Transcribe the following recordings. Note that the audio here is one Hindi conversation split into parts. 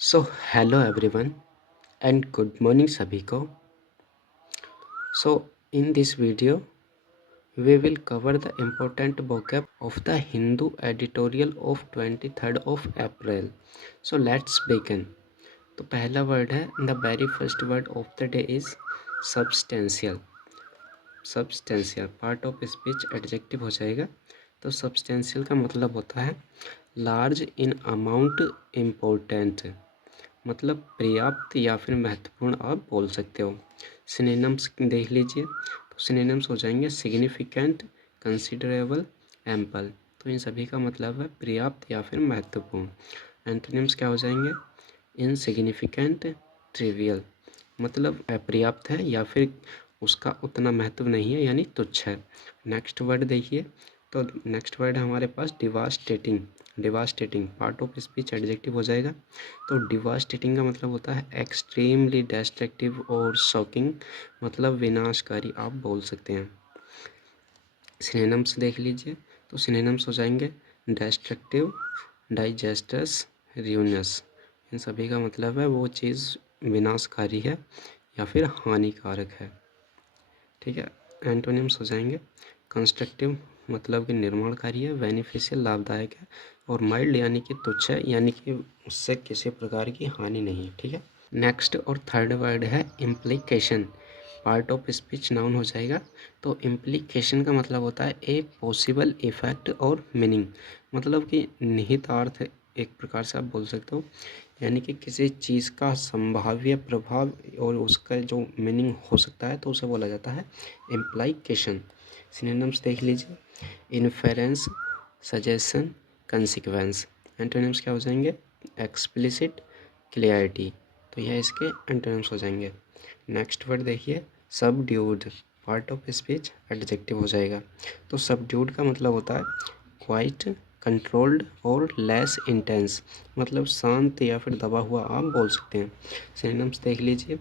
So hello everyone and good morning सभी को। So in this video we will cover the important vocab of the Hindu editorial of 23rd of April. So let's begin. तो पहला वर्ड है the very first word of the day is substantial. substantial part of speech adjective हो जाएगा। तो substantial का मतलब होता है लार्ज इन अमाउंट, इम्पोर्टेंट, मतलब पर्याप्त या फिर महत्वपूर्ण आप बोल सकते हो। सिनोनिम्स देख लीजिए, तो सिनोनिम्स हो जाएंगे सिग्निफिकेंट, कंसिडरेबल, एम्पल। तो इन सभी का मतलब है पर्याप्त या फिर महत्वपूर्ण। एंटोनिम्स क्या हो जाएंगे? इनसिग्निफिकेंट, ट्रिवियल, मतलब अपर्याप्त है या फिर उसका उतना महत्व नहीं है यानी तुच्छ है। नेक्स्ट वर्ड देखिए, तो नेक्स्ट वर्ड है हमारे पास devastating. Devastating part of speech adjective हो जाएगा। तो डिवास्टेटिंग का मतलब होता है एक्सट्रीमली डिस्ट्रक्टिव और शॉकिंग, मतलब विनाशकारी आप बोल सकते हैं। सिनोनिम्स देख लीजिए, तो सिनोनिम्स हो जाएंगे डिस्ट्रक्टिव, डाइजेस्टस, रियूनस। इन सभी का मतलब है वो चीज़ विनाशकारी है या फिर हानिकारक है। ठीक है। एंटोनिम्स हो जाएंगे कंस्ट्रक्टिव, मतलब कि निर्माणकारी है, बेनिफिशियल, लाभदायक है, और माइल्ड यानी कि तुच्छ है, यानी कि उससे किसी प्रकार की हानि नहीं। ठीक है। नेक्स्ट और थर्ड वर्ड है implication. Part of speech noun हो जाएगा। तो इम्प्लीकेशन का मतलब होता है ए पॉसिबल इफेक्ट और मीनिंग, मतलब कि निहितार्थ एक प्रकार से आप बोल सकते हो, यानी कि किसी चीज़ का संभाव्य प्रभाव और उसका जो मीनिंग हो सकता है तो उसे बोला जाता है इम्प्लीकेशन। सिनोनिम्स देख लीजिए, इन्फेरेंस, सजेशन, कंसिक्वेंस। एंटोनिम्स क्या हो जाएंगे? Explicit, clarity. तो यह इसके एंटोनिम्स हो जाएंगे। नेक्स्ट वर्ड देखिए, subdued, part of speech adjective हो जाएगा। तो सबड्यूड का मतलब होता है क्वाइट, कंट्रोल्ड और लेस इंटेंस, मतलब शांत या फिर दबा हुआ आप बोल सकते हैं। सिनोनिम्स देख लीजिए,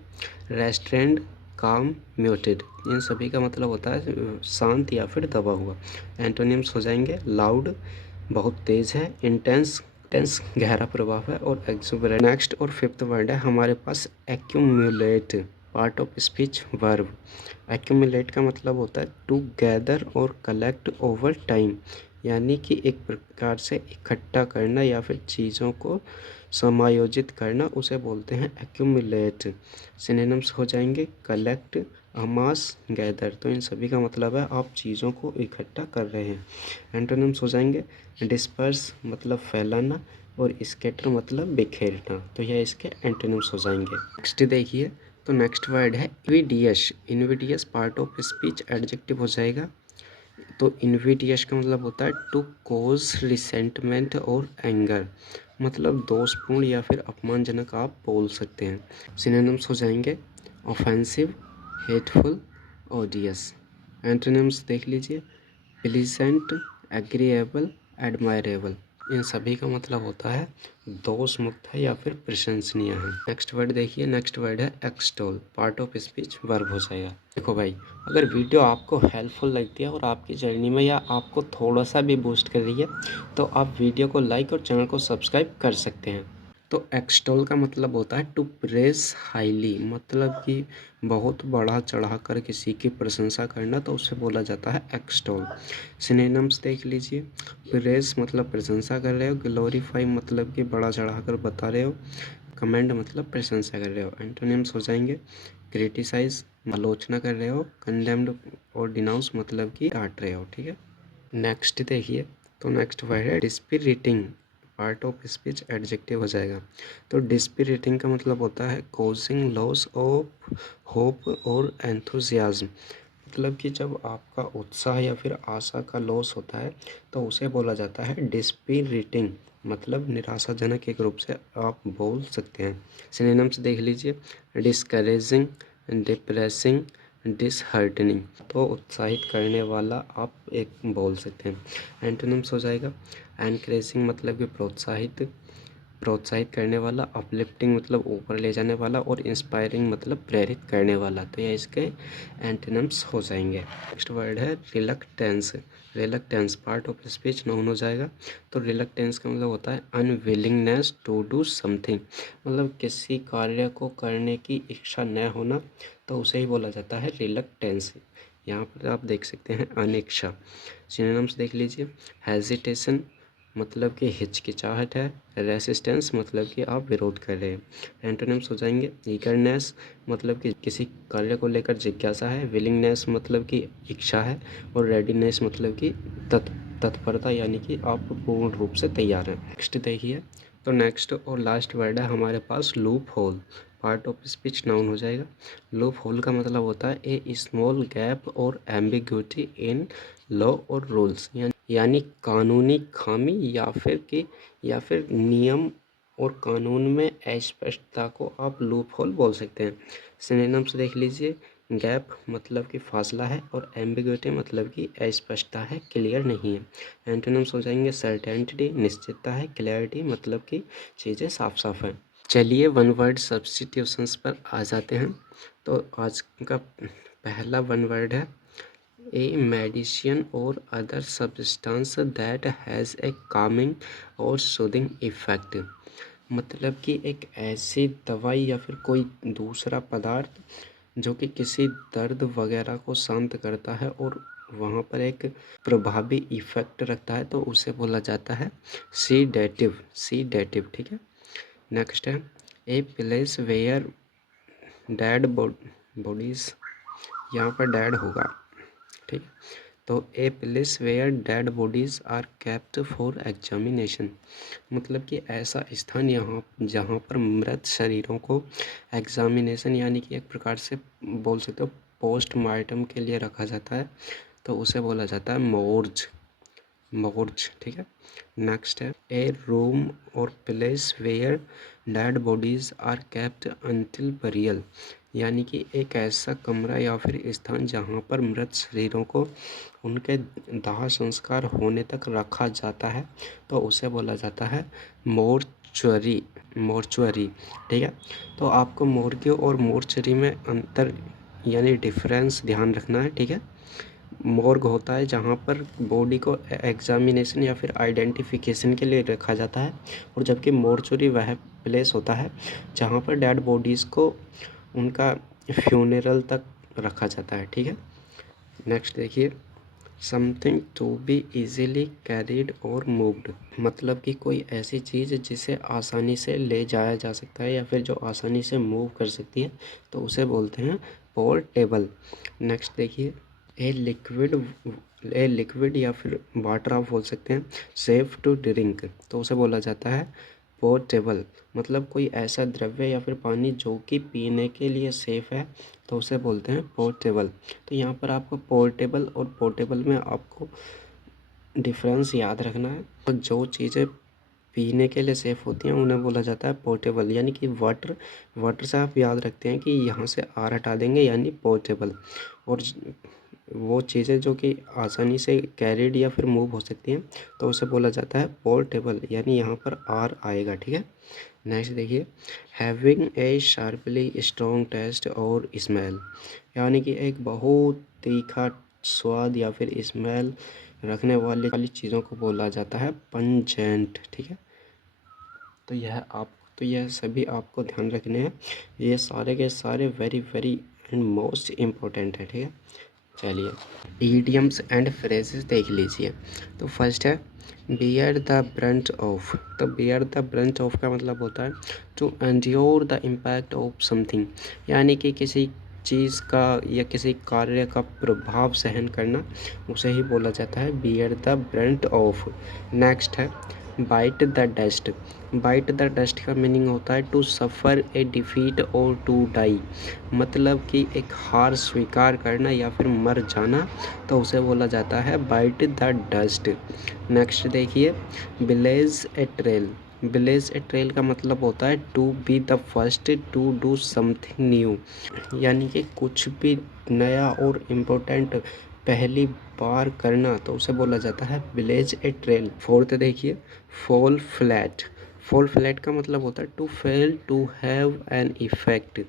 रेस्ट्रेंड, काम, म्यूटेड। इन सभी का मतलब होता है शांत या फिर दबा हुआ। एंटोनिम्स हो जाएंगे लाउड, बहुत तेज़ है, इंटेंस, टेंस गहरा प्रभाव है, और एक्सुबरेंट। नेक्स्ट और फिफ्थ वर्ड है हमारे पास accumulate, part of speech verb. Accumulate का मतलब होता है टू गैदर और कलेक्ट ओवर टाइम, यानी कि एक प्रकार से इकट्ठा करना या फिर चीज़ों को समायोजित करना, उसे बोलते हैं एक्यूमुलेट। सिनोनिम्स हो जाएंगे कलेक्ट, अमास, गैदर। तो इन सभी का मतलब है आप चीज़ों को इकट्ठा कर रहे हैं। एंटोनिम्स हो जाएंगे डिस्पर्स, मतलब फैलाना, और स्कैटर मतलब बिखेरना। तो यह इसके एंटोनिम्स हो जाएंगे। नेक्स्ट देखिए, तो नेक्स्ट वर्ड है इनविडियस। इनविडियस पार्ट ऑफ स्पीच एडजेक्टिव हो जाएगा। तो इनविडियस का मतलब होता है टू कोज रिसेंटमेंट और एंगर, मतलब दोषपूर्ण या फिर अपमानजनक आप बोल सकते हैं। सिनोनिम्स हो जाएंगे ऑफेंसिव, हेटफुल, ओडियस। एंटोनिम्स देख लीजिए, प्लीजेंट, एग्रीएबल, एडमायरेबल। इन सभी का मतलब होता है दोष मुक्त है या फिर प्रशंसनीय है। नेक्स्ट वर्ड देखिए, नेक्स्ट वर्ड है extol, part of speech verb हो जाएगा। देखो भाई, अगर वीडियो आपको हेल्पफुल लगती है और आपकी जर्नी में या आपको थोड़ा सा भी बूस्ट कर रही है तो आप वीडियो को लाइक और चैनल को सब्सक्राइब कर सकते हैं। तो एक्सटोल का मतलब होता है टू प्रेज हाईली, मतलब कि बहुत बढ़ा चढ़ा कर किसी की प्रशंसा करना, तो उसे बोला जाता है एक्सटोल। सिनोनिम्स देख लीजिए, प्रेज मतलब प्रशंसा कर रहे हो, ग्लोरीफाई मतलब कि बढ़ा चढ़ा कर बता रहे हो, कमेंड मतलब प्रशंसा कर रहे हो। एंटोनिम्स हो जाएंगे क्रिटिसाइज, आलोचना कर रहे हो, कंडेम्ड और डिनाउंस मतलब कि डांट रहे हो। ठीक है। नेक्स्ट देखिए, तो नेक्स्ट वर्ड है डिस्पिरिटिंग, पार्ट ऑफ स्पीच एडजेक्टिव हो जाएगा। तो डिस्पिरिटिंग का मतलब होता है कोजिंग लॉस ऑफ होप और एंथुजियाज्म, मतलब कि जब आपका उत्साह या फिर आशा का लॉस होता है तो उसे बोला जाता है डिस्पिरिटिंग, मतलब निराशाजनक एक रूप से आप बोल सकते हैं। सिनोनिम्स देख लीजिए, डिस्करेजिंग, डिप्रेसिंग, डिसहार्टनिंग। तो उत्साहित करने वाला आप एक बोल सकते हैं। एंटोनिम्स हो जाएगा एनकरेजिंग, मतलब कि प्रोत्साहित, प्रोत्साहित करने वाला, अपलिफ्टिंग मतलब ऊपर ले जाने वाला, और इंस्पायरिंग मतलब प्रेरित करने वाला। तो ये इसके एंटोनिम्स हो जाएंगे। नेक्स्ट वर्ड है reluctance. Reluctance part of speech noun हो जाएगा। तो रिलक्टेंस का मतलब होता है अनविलिंगनेस टू डू समथिंग, मतलब किसी कार्य को करने की इच्छा न होना, तो उसे ही बोला जाता है रिलक्टेंस। यहाँ पर आप देख सकते हैं अनिच्छा। सिनोनिम्स देख लीजिए। हेजिटेशन मतलब कि हिचकिचाहट है। रेसिस्टेंस मतलब कि आप विरोध कर रहे हैं। एंटोनिम्स हो जाएंगे ईगरनेस मतलब कि किसी कार्य को लेकर जिज्ञासा है। विलिंगनेस मतलब कि इच्छा है। और रेडीनेस मतलब कि तत्परता, यानी कि आप पूर्ण रूप से तैयार हैं। नेक्स्ट देखिए, तो नेक्स्ट और लास्ट वर्ड है हमारे पास loophole. Part of speech noun हो जाएगा। लूप होल का मतलब होता है ए स्मॉल गैप और एम्बिग्यूटी इन लॉ और रूल्स, यानी कानूनी खामी या फिर नियम और कानून में अस्पष्टता को आप लूप होल बोल सकते हैं। सिनोनिम्स देख लीजिए। गैप मतलब कि फासला है, और एम्बिग्यूटी मतलब कि अस्पष्टता है, क्लियर नहीं है। एंटोनिम्स हो जाएंगे सर्टेनिटी निश्चितता है। क्लैरिटी मतलब कि चीज़ें साफ साफ हैं। चलिए वन वर्ड सब्स्टिट्यूशंस पर आ जाते हैं। तो आज का पहला वन वर्ड है ए मेडिसिन और other substance that has a Kameng और सूदिंग इफ़ेक्ट, मतलब कि एक ऐसी दवाई या फिर कोई दूसरा पदार्थ जो कि किसी दर्द वगैरह को शांत करता है और वहाँ पर एक प्रभावी इफ़ेक्ट रखता है, तो उसे बोला जाता है सीडेटिव। सीडेटिव, ठीक है। नेक्स्ट है a place where dead bodies, यहाँ पर डेड होगा, ठीक है। तो a place where dead bodies are kept for examination, मतलब कि ऐसा स्थान यहाँ जहाँ पर मृत शरीरों को एग्जामिनेशन यानी कि एक प्रकार से बोल सकते हो पोस्टमार्टम के लिए रखा जाता है, तो उसे बोला जाता है मोर्ज। मोर्ज, ठीक है। नेक्स्ट है ए रूम और place where dead bodies are kept until burial, यानी कि एक ऐसा कमरा या फिर स्थान जहाँ पर मृत शरीरों को उनके दाह संस्कार होने तक रखा जाता है, तो उसे बोला जाता है मोर्चुअरी। मोर्चुअरी, ठीक है। तो आपको मोर्गे और मोर्चरी में अंतर यानी डिफरेंस ध्यान रखना है, ठीक है। मोर्ग होता है जहाँ पर बॉडी को एग्जामिनेशन या फिर आइडेंटिफिकेशन के लिए रखा जाता है, और जबकि मोर्चुरी वह प्लेस होता है जहाँ पर डेड बॉडीज़ को उनका फ्यूनरल तक रखा जाता है, ठीक है। नेक्स्ट देखिए, something to be easily carried और मूव्ड, मतलब कि कोई ऐसी चीज़ जिसे आसानी से ले जाया जा सकता है या फिर जो आसानी से मूव कर सकती है, तो उसे बोलते हैं पोर्टेबल। नेक्स्ट देखिए, ए लिक्विड या फिर वाटर आप बोल सकते हैं सेफ टू ड्रिंक, तो उसे बोला जाता है पोर्टेबल, मतलब कोई ऐसा द्रव्य या फिर पानी जो कि पीने के लिए सेफ़ है, तो उसे बोलते हैं पोर्टेबल। तो यहाँ पर आपको पोर्टेबल और पोर्टेबल में आपको डिफरेंस याद रखना है। तो जो चीज़ें पीने के लिए सेफ़ होती हैं उन्हें बोला जाता है पोर्टेबल, यानी कि वाटर। वाटर से आप याद रखते हैं कि यहाँ से आर हटा देंगे यानी पोर्टेबल, और वो चीज़ें जो कि आसानी से कैरिड या फिर मूव हो सकती हैं, तो उसे बोला जाता है पोर्टेबल, यानी यहाँ पर आर आएगा, ठीक है। नेक्स्ट देखिए, having a sharply strong taste और स्मेल, यानी कि एक बहुत तीखा स्वाद या फिर स्मेल रखने वाली चीज़ों को बोला जाता है पंजेंट, ठीक है। तो यह सभी आपको ध्यान रखने हैं, ये सारे के सारे very very and most important है, ठीक है। चलिए ईडियम्स एंड फ्रेजेस देख लीजिए। तो फर्स्ट है बियर द ब्रंट ऑफ। तो बियर द ब्रंट ऑफ का मतलब होता है to endure the impact of something, यानी कि किसी चीज़ का या किसी कार्य का प्रभाव सहन करना, उसे ही बोला जाता है bear the brunt of. Next है bite the dust. Bite the dust का मीनिंग होता है टू सफ़र ए डिफीट और टू डाई, मतलब कि एक हार स्वीकार करना या फिर मर जाना, तो उसे बोला जाता है बाइट द डस्ट। नेक्स्ट देखिए blaze a trail. Blaze a trail का मतलब होता है to be the first to do something new, यानी कि कुछ भी नया और इम्पोर्टेंट पहली बार करना, तो उसे बोला जाता है ब्लेज ए ट्रेल। फोर्थ देखिए फॉल फ्लैट। फॉल फ्लैट का मतलब होता है to fail to have an effect,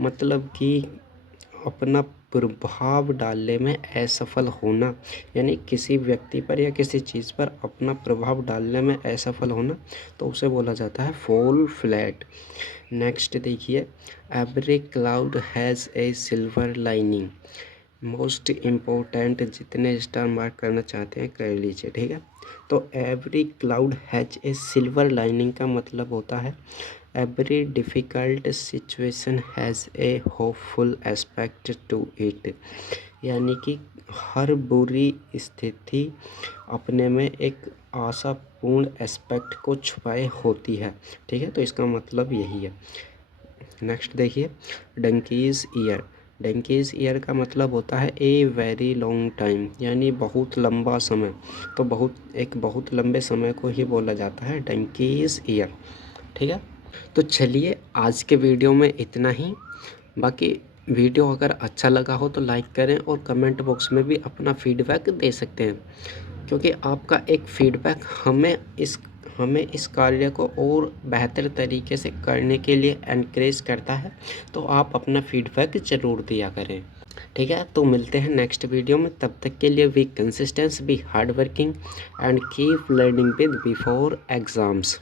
मतलब कि अपना प्रभाव डालने में असफल होना, यानी किसी व्यक्ति पर या किसी चीज़ पर अपना प्रभाव डालने में असफल होना, तो उसे बोला जाता है फॉल फ्लैट। नेक्स्ट देखिए, every cloud has a silver lining. Most important, जितने स्टार मार्क करना चाहते हैं कर लीजिए, ठीक है। तो every cloud has a silver lining का मतलब होता है every difficult situation has a hopeful aspect to it, यानी कि हर बुरी स्थिति अपने में एक आशापूर्ण एस्पेक्ट को छुपाए होती है, ठीक है। तो इसका मतलब यही है। नेक्स्ट देखिए, डंकीज़ ईयर। डंकीज़ ईयर का मतलब होता है ए वेरी लॉन्ग टाइम, यानी बहुत लंबा समय। तो बहुत लंबे समय को ही बोला जाता है डंकीज़ ईयर, ठीक है। तो चलिए आज के वीडियो में इतना ही। बाकी वीडियो अगर अच्छा लगा हो तो लाइक करें और कमेंट बॉक्स में भी अपना फीडबैक दे सकते हैं, क्योंकि आपका एक फीडबैक हमें इस कार्य को और बेहतर तरीके से करने के लिए एनकरेज करता है। तो आप अपना फीडबैक ज़रूर दिया करें, ठीक है। तो मिलते हैं नेक्स्ट वीडियो में, तब तक के लिए be consistence, be hard working and keep learning with before exams.